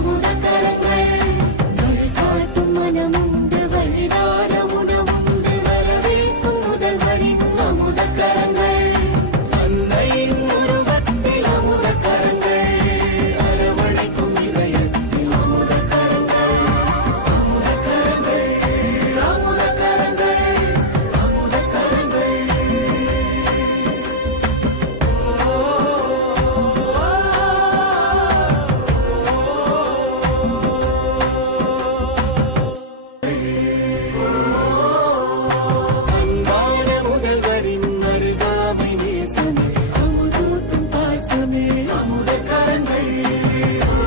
mudar. you.